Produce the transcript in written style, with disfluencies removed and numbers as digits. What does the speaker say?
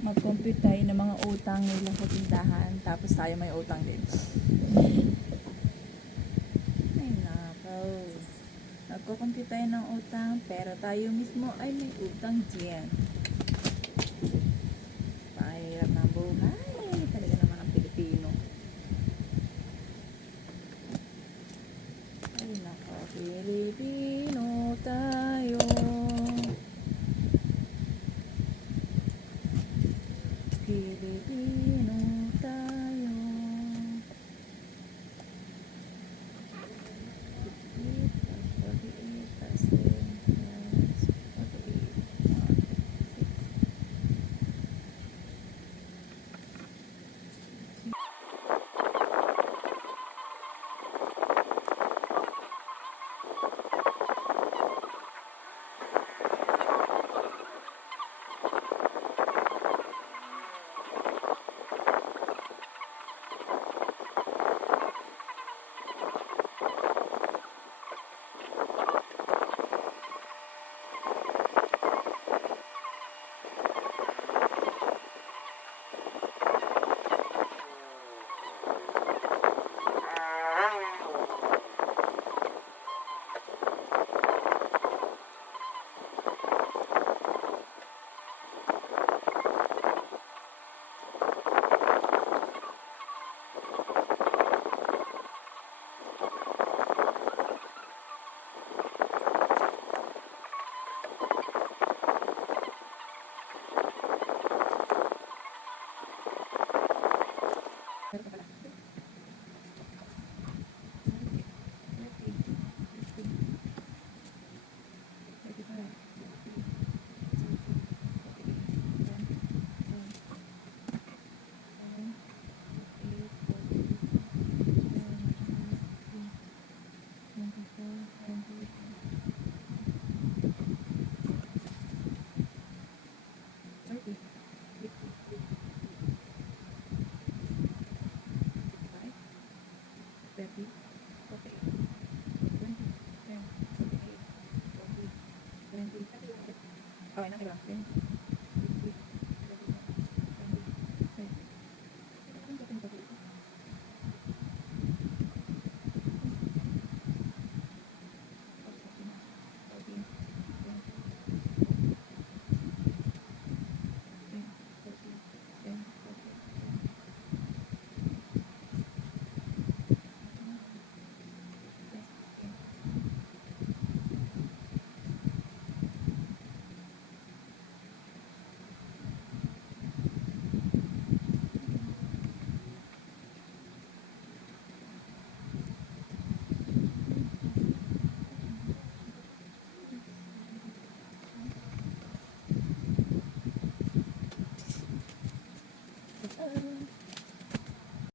mag-compute tayo ng mga utang nila sa tindahan, tapos tayo may utang din. Ay nakaw, nagko-compute tayo ng utang pero tayo mismo ay may utang diyan. Pahirap ng buhay talaga naman ang Pilipino. Ay nakaw, Pilipino tayo. Pilipino tayo. Okay na,